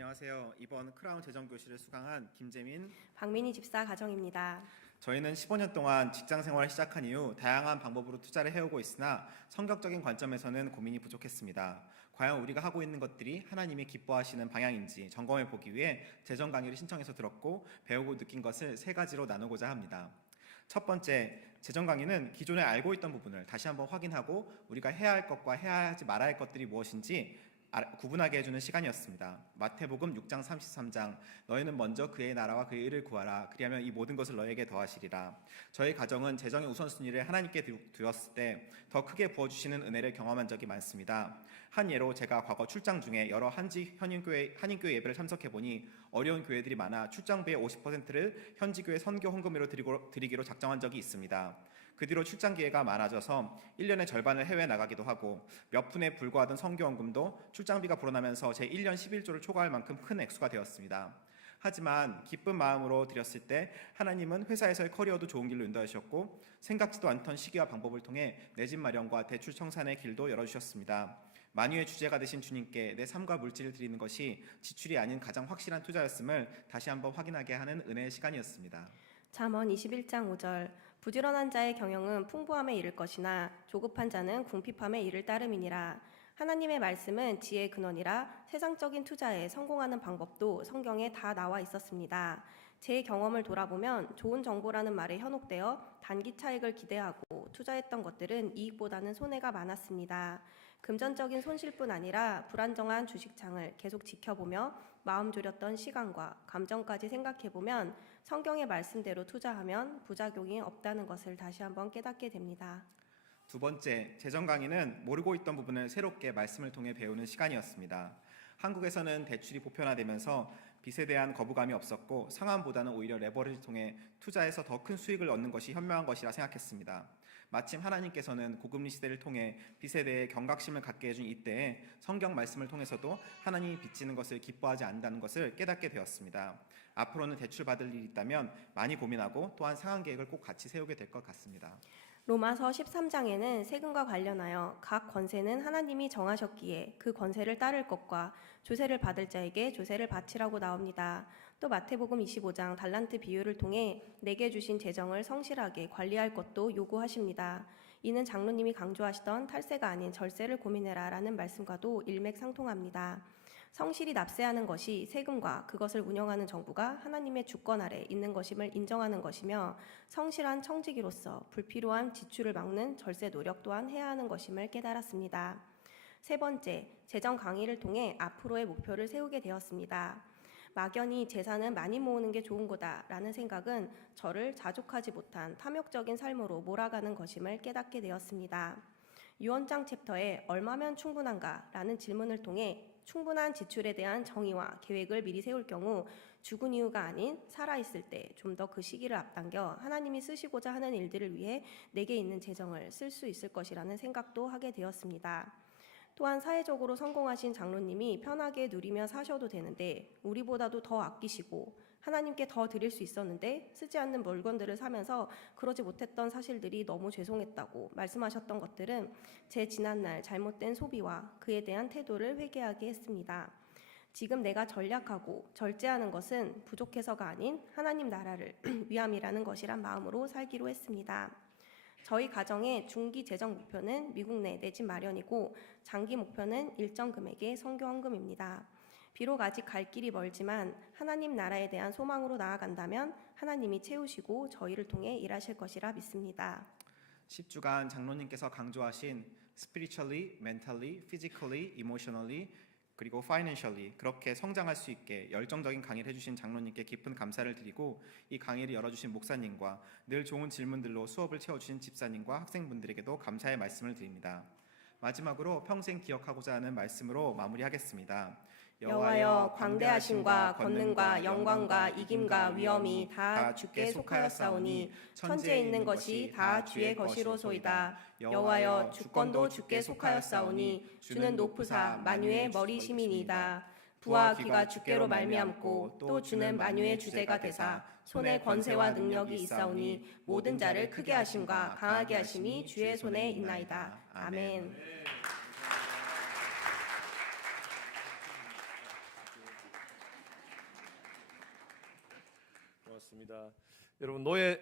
안녕하세요. 이번 크라운 재정교실을 수강한 김재민, 박민희 집사 가정입니다. 저희는 15년 동안 직장 생활을 시작한 이후 다양한 방법으로 투자를 해오고 있으나 성격적인 관점에서는 고민이 부족했습니다. 과연 우리가 하고 있는 것들이 하나님이 기뻐하시는 방향인지 점검해 보기 위해 재정 강의를 신청해서 들었고 배우고 느낀 것을 세 가지로 나누고자 합니다. 첫 번째, 재정 강의는 기존에 알고 있던 부분을 다시 한번 확인하고 우리가 해야 할 것과 해야 하지 말아야 할 것들이 무엇인지 구분하게 해주는 시간이었습니다. 마태복음 6장 33장 너희는 먼저 그의 나라와 그의 의를 구하라. 그리하면 이 모든 것을 너에게 더하시리라. 저희 가정은 재정의 우선순위를 하나님께 두었을 때 더 크게 부어주시는 은혜를 경험한 적이 많습니다. 한 예로 제가 과거 출장 중에 여러 한인교회 예배를 참석해보니 어려운 교회들이 많아 출장비의 50%를 현지교회 선교 헌금으로 드리기로 작정한 적이 있습니다. 그 뒤로 출장 기회가 많아져서 1년의 절반을 해외 나가기도 하고 몇 푼에 불과하던 선교헌금도 출장비가 불어나면서 제 1년 11조를 초과할 만큼 큰 액수가 되었습니다. 하지만 기쁜 마음으로 드렸을 때 하나님은 회사에서의 커리어도 좋은 길로 인도하셨고 생각지도 않던 시기와 방법을 통해 내 집 마련과 대출 청산의 길도 열어주셨습니다. 만유의 주제가 되신 주님께 내 삶과 물질을 드리는 것이 지출이 아닌 가장 확실한 투자였음을 다시 한번 확인하게 하는 은혜의 시간이었습니다. 잠언 21장 5절 부지런한 자의 경영은 풍부함에 이를 것이나 조급한 자는 궁핍함에 이를 따름이니라. 하나님의 말씀은 지혜의 근원이라 세상적인 투자에 성공하는 방법도 성경에 다 나와 있었습니다. 제 경험을 돌아보면 좋은 정보라는 말에 현혹되어 단기 차익을 기대하고 투자했던 것들은 이익보다는 손해가 많았습니다. 금전적인 손실뿐 아니라 불안정한 주식창을 계속 지켜보며 마음 졸였던 시간과 감정까지 생각해보면 성경의 말씀대로 투자하면 부작용이 없다는 것을 다시 한번 깨닫게 됩니다. 두 번째, 재정 강의는 모르고 있던 부분을 새롭게 말씀을 통해 배우는 시간이었습니다. 한국에서는 대출이 보편화되면서 빚에 대한 거부감이 없었고 상환보다는 오히려 레버리지를 통해 투자해서 더 큰 수익을 얻는 것이 현명한 것이라 생각했습니다. 마침 하나님께서는 고금리 시대를 통해 빚에 대해 경각심을 갖게 해준 이때에 성경 말씀을 통해서도 하나님이 빚지는 것을 기뻐하지 않는다는 것을 깨닫게 되었습니다. 앞으로는 대출 받을 일이 있다면 많이 고민하고 또한 상환 계획을 꼭 같이 세우게 될 것 같습니다. 로마서 13장에는 세금과 관련하여 각 권세는 하나님이 정하셨기에 그 권세를 따를 것과 조세를 받을 자에게 조세를 바치라고 나옵니다. 또 마태복음 25장 달란트 비유를 통해 내게 주신 재정을 성실하게 관리할 것도 요구하십니다. 이는 장로님이 강조하시던 탈세가 아닌 절세를 고민해라 라는 말씀과도 일맥상통합니다. 성실히 납세하는 것이 세금과 그것을 운영하는 정부가 하나님의 주권 아래 있는 것임을 인정하는 것이며 성실한 청지기로서 불필요한 지출을 막는 절세 노력 또한 해야 하는 것임을 깨달았습니다. 세 번째, 재정 강의를 통해 앞으로의 목표를 세우게 되었습니다. 막연히 재산은 많이 모으는 게 좋은 거다라는 생각은 저를 자족하지 못한 탐욕적인 삶으로 몰아가는 것임을 깨닫게 되었습니다. 유언장 챕터에 얼마면 충분한가? 라는 질문을 통해 충분한 지출에 대한 정의와 계획을 미리 세울 경우 죽은 이유가 아닌 살아있을 때 좀 더 그 시기를 앞당겨 하나님이 쓰시고자 하는 일들을 위해 내게 있는 재정을 쓸 수 있을 것이라는 생각도 하게 되었습니다. 또한 사회적으로 성공하신 장로님이 편하게 누리며 사셔도 되는데 우리보다도 더 아끼시고 하나님께 더 드릴 수 있었는데 쓰지 않는 물건들을 사면서 그러지 못했던 사실들이 너무 죄송했다고 말씀하셨던 것들은 제 지난날 잘못된 소비와 그에 대한 태도를 회개하게 했습니다. 지금 내가 전략하고 절제하는 것은 부족해서가 아닌 하나님 나라를 위함이라는 것이란 마음으로 살기로 했습니다. 저희 가정의 중기 재정 목표는 미국 내 집 마련이고 장기 목표는 일정 금액의 선교 헌금입니다. 비록 아직 갈 길이 멀지만 하나님 나라에 대한 소망으로 나아간다면 하나님이 채우시고 저희를 통해 일하실 것이라 믿습니다. 10주간 장로님께서 강조하신 spiritually, mentally, physically, emotionally 그리고 financially 그렇게 성장할 수 있게 열정적인 강의를 해주신 장로님께 깊은 감사를 드리고 이 강의를 열어주신 목사님과 늘 좋은 질문들로 수업을 채워주신 집사님과 학생분들에게도 감사의 말씀을 드립니다. 마지막으로 평생 기억하고자 하는 말씀으로 마무리하겠습니다. 여호와여 광대하심과 권능과 영광과 이김과 위엄이 다 주께 속하였사오니 천지에 있는 것이 다 주의 것이로소이다. 여호와여 주권도 주께 속하였사오니 주는 높으사 만유의 머리심이니이다. 부와 귀가 주께로 말미암고 또 주는 만유의 주제가 되사 손에 권세와 능력이 있사오니 모든 자를 크게 하심과 강하게 하심이 주의 손에 있나이다. 아멘. 고맙습니다. 여러분 노래